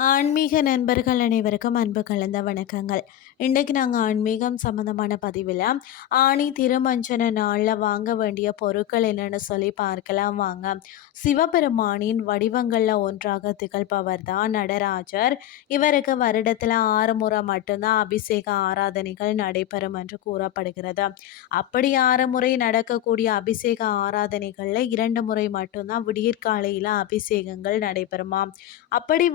ஆன்மீக நண்பர்கள் அனைவருக்கும் அன்பு கலந்த வணக்கங்கள். இன்றைக்கு நாங்கள் ஆன்மீகம் சம்மந்தமான பதிவில் ஆணி திருமஞ்சன நாளில் வாங்க வேண்டிய பொருட்கள் என்னென்னு சொல்லி பார்க்கலாம் வாங்க. சிவபெருமானின் வடிவங்களில் ஒன்றாக திகழ்பவர் தான் நடராஜர். இவருக்கு வருடத்தில் ஆறு முறை மட்டும்தான் அபிஷேக ஆராதனைகள் நடைபெறும் என்று கூறப்படுகிறது. அப்படி ஆறு முறை நடக்கக்கூடிய அபிஷேக ஆராதனைகளில் இரண்டு முறை மட்டும்தான் விடியற்காலையில் அபிஷேகங்கள் நடைபெறுமா அப்படி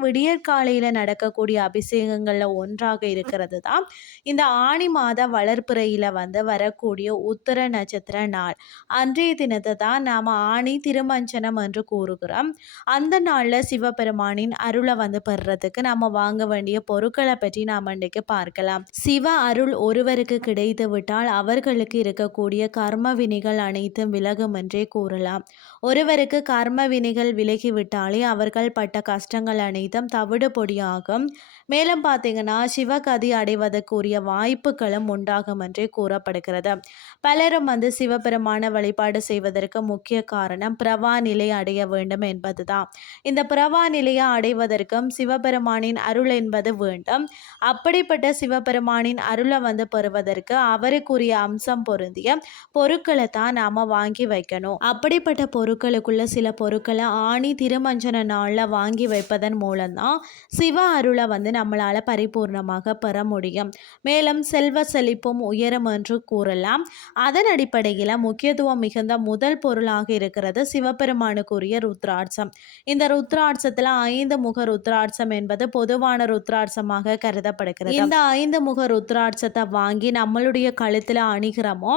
காலையில் நடக்கக்கூடிய அபிஷேகங்களில் ஒன்றாக இருக்கிறது தான் இந்த ஆணி மாத வளர்ப்புறையில் வந்து வரக்கூடிய உத்தர நட்சத்திர நாள். அன்றைய தினத்தை தான் நாம் ஆணி திருமஞ்சனம் என்று கூறுகிறோம். அந்த நாளில் சிவபெருமானின் அருளை வந்து பெறுறதுக்கு நாம் வாங்க வேண்டிய பொருட்களை பற்றி நாம் இன்றைக்கு பார்க்கலாம். சிவ அருள் ஒருவருக்கு கிடைத்து விட்டால் அவர்களுக்கு இருக்கக்கூடிய கர்ம வினைகள் அனைத்தும் விலகும் என்றே கூறலாம். ஒருவருக்கு கர்ம வினைகள் விலகிவிட்டாலே அவர்கள் பட்ட கஷ்டங்கள் அனைத்தும் தவிடு பொடியாகும் மேலும் பார்த்தீங்கன்னா சிவகதி அடைவதற்குரிய வாய்ப்புகளும் உண்டாகும் என்றே கூறப்படுகிறது. பலரும் வந்து சிவபெருமான வழிபாடு செய்வதற்கு முக்கிய காரணம் பிரவா நிலை அடைய வேண்டும் என்பதுதான். இந்த பிரவா நிலையை அடைவதற்கும் சிவபெருமானின் அருள் என்பது வேண்டும். அப்படிப்பட்ட சிவபெருமானின் அருளை வந்து பெறுவதற்கு அவருக்குரிய அம்சம் பொருந்திய பொருட்களை தான் நாம் வாங்கி வைக்கணும். அப்படிப்பட்ட பொருட்களுக்குள்ள சில பொருட்களை ஆணி திருமஞ்சன நாளில் வாங்கி வைப்பதன் மூலம்தான் சிவ அருளை வந்து நம்மளால் பரிபூர்ணமாக பெற முடியும். மேலும் செல்வ செழிப்பும் உயரும் என்று கூறலாம். அதன் அடிப்படையில் முக்கியத்துவம் மிகுந்த முதல் பொருளாக இருக்கிறது சிவபெருமானுக்குரிய ருத்ராட்சம். இந்த ருத்ராட்சத்தில் ஐந்து முக ருத்ராட்சம் என்பது பொதுவான ருத்ராட்சமாக கருதப்படுகிறது. இந்த ஐந்து முக ருத்ராட்சத்தை வாங்கி நம்மளுடைய கழுத்தில் அணிகிறோமோ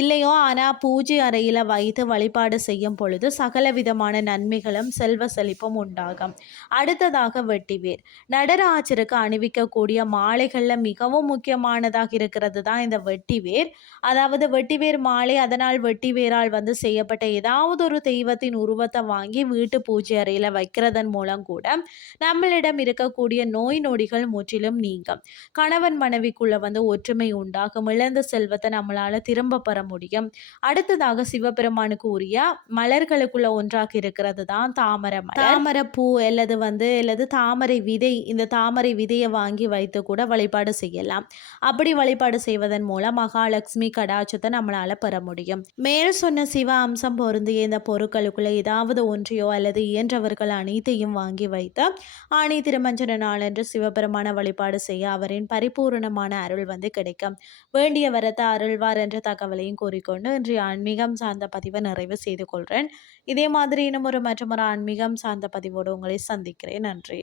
இல்லையோ ஆனால் பூஜை அறையில் வைத்து வழிபாடு செய்யும் பொழுது சகல விதமான நன்மைகளும் செல்வ செழிப்பும் உண்டாகும். அடுத்ததாக வெட்டி வெட்டிவேர் நடராஜருக்கு அணிவிக்கக்கூடிய மாலைகளில் மிகவும் முக்கியமானதாக இருக்கிறது தான் இந்த வெட்டிவேர். அதாவது வெட்டிவேர் மாலை அதனால் வெட்டிவேரால் வந்து செய்யப்பட்ட ஏதாவது ஒரு தெய்வத்தின் உருவத்தை வாங்கி வீட்டு பூஜை அறையில் வைக்கிறதன் மூலம் கூட நம்மளிடம் இருக்கக்கூடிய நோய் நொடிகள் முற்றிலும் நீங்கும். கணவன் மனைவிக்குள்ள வந்து ஒற்றுமை உண்டாகும். இழந்த செல்வத்தை நம்மளால திரும்ப பெற முடியும். அடுத்ததாக சிவபெருமானுக்கு உரிய மலர்களுக்குள்ள ஒன்றாக இருக்கிறது தான் தாமரை தாமரை பூ அல்லது வந்து அல்லது தாமரை தாமரை விதை இந்த தாமரை விதையை வாங்கி வைத்து கூட வழிபாடு செய்யலாம். அப்படி வழிபாடு செய்வதன் மூலம் மகாலட்சுமி கடாச்சத்தை நம்மளால பெற முடியும். மேல் சொன்ன சிவ அம்சம் பொருந்திய இந்த பொருட்களுக்குள்ள ஏதாவது ஒன்றையோ அல்லது இயன்றவர்கள் அனைத்தையும் வாங்கி வைத்து ஆணி திருமஞ்சன நாளன்று சிவபெருமான வழிபாடு செய்ய அவரின் பரிபூர்ணமான அருள் வந்து கிடைக்கும். வேண்டிய வரத்தை அருள்வார் என்ற தகவலையும் கூறிக்கொண்டு இன்றைய ஆன்மீகம் சார்ந்த பதிவை நிறைவு செய்து கொள்கிறேன் இதே மாதிரி இன்னும் ஒரு மற்றும் ஒரு ஆன்மீகம் சார்ந்த பதிவோடு உங்களை சந்திக்கிறேன். நன்றி.